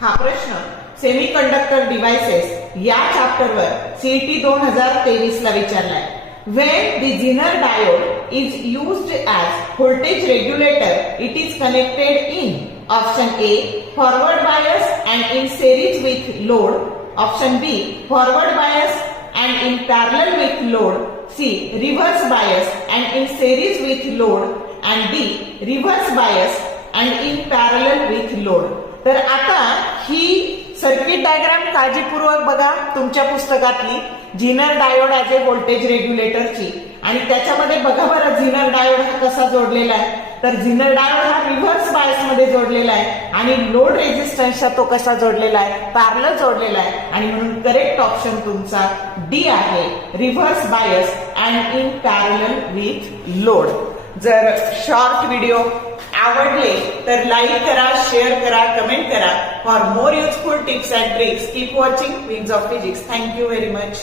हा प्रश्न semiconductor devices या चॅप्टरवर सीईटी 2023 ला विचारलाय. When the Zener diode is used as voltage regulator, it is connected in option A forward bias and in series with load, option B forward bias and in parallel with load, C reverse bias and in series with load, and D reverse bias and in parallel with load. तर आता ही circuit diagram काळजीपूर्वक बघा तुमच्या पुस्तकातली, झीनर diode as a voltage रेग्युलेटरची. आणि त्याच्यामध्ये बघा बरं झीनर डायोड हा कसा जोडलेला आहे. तर झीनर डायोड हा रिव्हर्स बायस मध्ये जोडलेला आहे आणि लोड रेझिस्टन्सचा तो कसा जोडलेला आहे, पॅरलल जोडलेला आहे. आणि म्हणून करेक्ट ऑप्शन तुमचा डी आहे, reverse bias and in parallel with load. जर शॉर्ट व्हिडिओ आवडले तर लाईक करा, शेअर करा, कमेंट करा. For more useful tips and tricks keep watching Queens of Physics. Thank you very much.